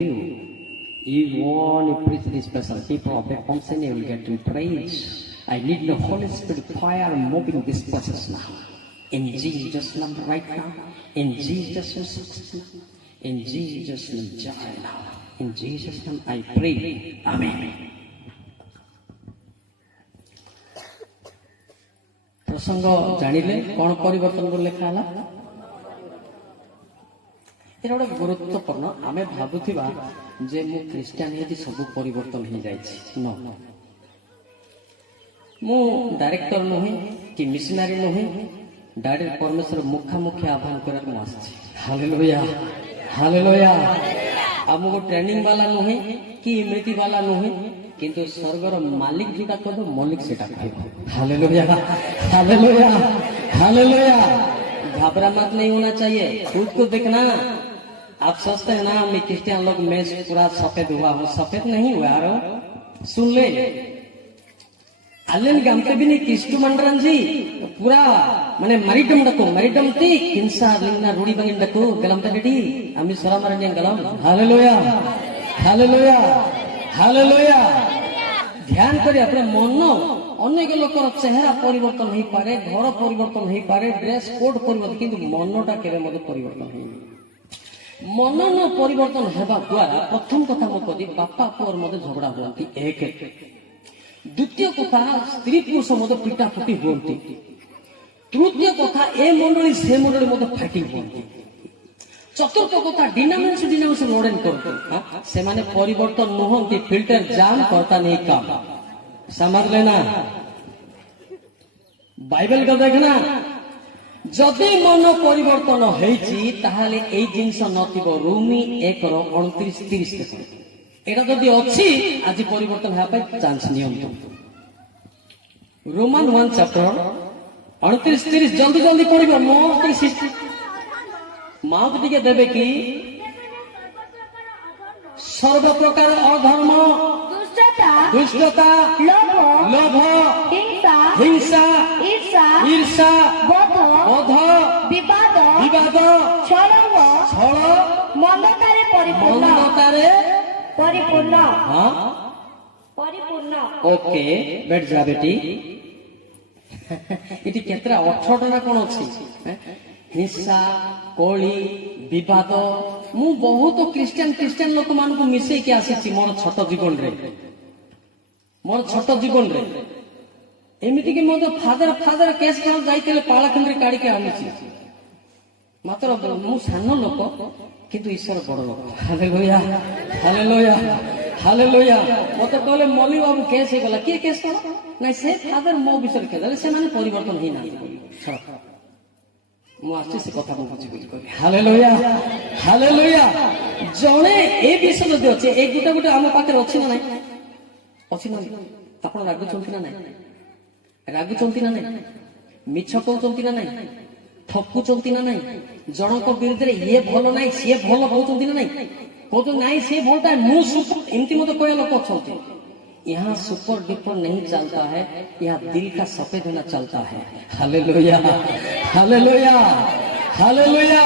You want to preach this special people of the company will get to praise. I need the Holy Spirit fire moving this process now. In Jesus' name right now. In Jesus' name. In Jesus' name right now. In Jesus' name I pray. Amen. प्रसंग जानिले कौन परिवर्तन बोल लेखा है एटा गोटे गुरुत्वपूर्ण आम भावुवा जे मु Christianity सब परिवर्तन हो जाए मु डायरेक्टर नुहे कि मिशनरी नुहे डायरेक्ट परमेश्वर मुखामुखी आह्वान कर हालेलुया हालेलुया आमको ट्रेनिंग वाला नुहे कि इम्यूनिटी वाला नुहे किंतु स्वर्गर मालिक जोटा कह मलिक से हालेलुया हालेलुया हालेलुया घबरा मत नहीं होना चाहिए खुद को देखना। आप सोचते हैं ना मैं क्रिश्चियन लोग में पूरा सफेद हुआ हूँ, सफेद नहीं हुआ यारो। सुन ले अल्लेन गमते भी नहीं किस्तु मंडरन जी पूरा माने मरिडम ती हिंसा लिंगना रूढ़ी बंगिन डको गलम तगड़ी आमी सरा मरने गलम हालेलुया हालेलुया हालेलुया। ध्यान करी अपने मन अनेक लोकर चेहरा परिवर्तन हो पारे, घर परिवर्तन हो पारे, ड्रेस कोड परिवर्तन किंतु मनटा केबे मते परिवर्तन होई मन न परिवर्तन हेबा द्वारा प्रथम कथा मो कदी बापा पुअर मते झगड़ा होती एक द्वितीय कथा स्त्री पुरुष मते पिटा फुटी होती तृतीय कथा ए मंडली से मंडली मते फाटी होती चतुर्थ कथा डिनामिनेशन लड़ेन करते से माने परिवर्तन नुहंती फिल्टर जाम करता नहीं काम समझ लेना। बाइबल का देखना जदि मन परिवर्तन होईची ताहाले एई जिंस नथिबो रोमी 1:29-30 देखो एटा जदि अछि आज परिवर्तन हेबा पे चांस नियंतो रोमन 1 चैप्टर 29-30 जल्दी जल्दी पढ़िबो मो माउथ टिके देबे कि सर्व प्रकार अधर्म दुष्टता लोभ हिंसा ईर्षा क्रोध विवाद छल मन्दतारे परिपूर्ण हाँ परिपूर्ण ओके बैठ जा बेटी इति केतरा 18 ना कोन अछि हिंसा कोली विवाद मु बहुत क्रिश्चियन लोक मान को मिसे के आसी मोर छोट जीवन रे एमिति कि मोर फादर केस कर जाइते पालाखंडी काढ़ी के आनिछि मात्र मु सान लोक किंतु ईश्वर बड़ लोक हालेलुया हालेलुया हालेलुया मते कहले मली बाबू केस हे गला के केस कर नै से फादर मो विषय के से माने परिवर्तन ही ना मुझे से कथा हालेलुया हालेलुया जणे ए विषय जदि अछि ए गुटा गुटा हम पाखे अछि ना नाही अछि ना आपण रागु चंती ना नाही मिछ कहउचंती ना नाही ठकु चंती ना नाही जनक विरुद्ध रे ये भलो नाही से भलो कहउचंती ना नाही कहतो नाही से भलता मु सुपर एमती मते कोय लोक अछंती यहाँ सुपर डुपर नहीं चलता है, यहाँ दिल का सफेद होना चलता है। Hallelujah hallelujah hallelujah.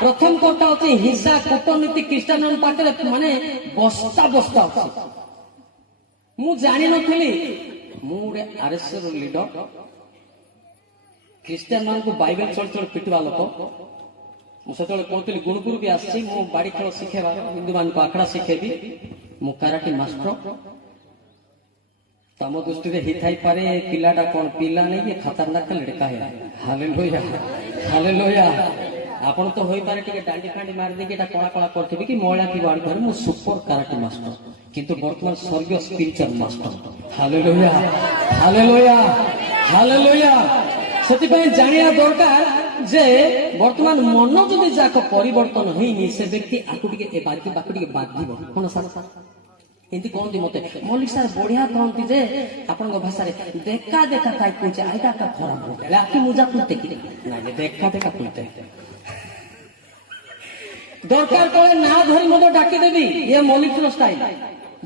प्रथम कथा होती हिंसा कूटनीति क्रिश्चियन पाखे माने बस्ता अछि मु जानि नथली मु रे आरएसएस लीडर क्रिश्चियन मान को बाइबल चल पिटवा लोक मु सतले कहतली गुरुकुल भी आसी मु बाड़ी खेल शिखेबा हिंदू मान को आखड़ा शिखेबी मु कराटे मास्टर तम दृष्टि रे हिथाई पारे पिलाटा कोन पिला नहीं ये खतरनाक लड़का है। Hallelujah hallelujah. आपण तो होई पारे के डांडी फांडी मार दे के कोला कोला करथिबे कि मोळा की वाड घर मु सुपर कराटे मास्टर किंतु वर्तमान स्वर्गीय spiritual master. Hallelujah hallelujah hallelujah. सेति पय जानिया दरकार जे वर्तमान मन जदि जाक परिवर्तन होइनी से व्यक्ति आकुटिके ए बाकुटिके बाद दिबो कोन सा हिंदी कहती मत मल्लिक सार बढ़िया कहती जे आपण भाषा देखा देखा कहीं पूछे आईटा का खराब हो गया आखि मुजा कुलते कि देखा देखा कुलते दरकार पड़े ना धरी मत डाकी देवी ये मल्लिक स्टाइल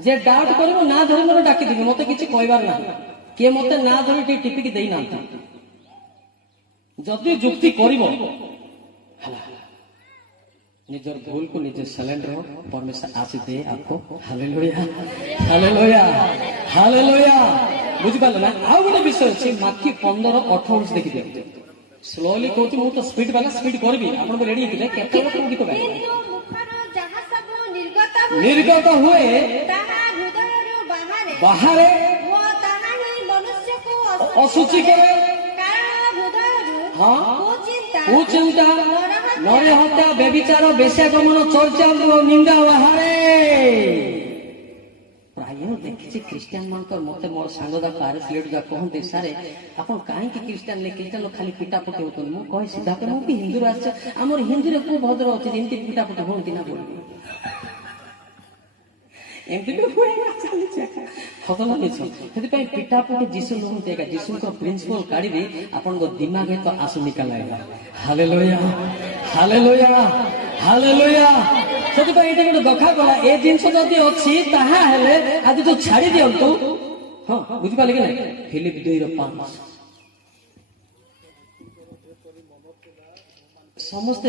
जे डाउट कर ना धरी मत डाकी देवी मत किसी कहबार ना किए मत ना धरी टिपिकी दे ना जदि जुक्ति कर निजर भूल को निजे सैलेंड रहो, परमेश्वर आशीष दे आपको। Hallelujah hallelujah hallelujah. बुझी पाले ना। आउ गोटे विषय अछि माथि 15-18 देखि दियौ। स्लोली कहूँ मु तो स्पीड वाला स्पीड करबी आपण को रेडी हिथिले केते लोक गीत गाय किंतु मुखर जहाँ सब निर्गत हुए ताहा हृदयରୁ ବାହାରେ बाहरे ଓ ତାହା ହିଁ ମନୁଷ୍ୟକୁ असुचि करे। କାରଣ ହୃଦୟରୁ हाँ କୁଚିନ୍ତା कुचिंता नरे हत्या व्यभिचार बेश्यागमन चर्चा निंदा बाहरे प्राय देखिए ख्रीस्टियान मान मत मोर सांग जाक आर सिलेट जा कहते सारे आप कहीं ख्रीस्टियान ख्रीस्टियान लोग खाली पिटापटी होते मुझे कहे सीधा कर मुझे हिंदू आसे आम हिंदू को भद्र अच्छे जमी पिटापटी हमें ना बोल पिटापटी जीशु नुहति जीशु प्रिंसिपल काढ़ी आपण दिमाग तो आसु निकाल हालेलुया हालेलुया हालेलुया से गोटे दखा कला ए जिनस जदि अच्छी ताहा हेले आज जो छाड़ी दिंतु हाँ बुझिपारे कि ना फिलिप 2:5 समस्ते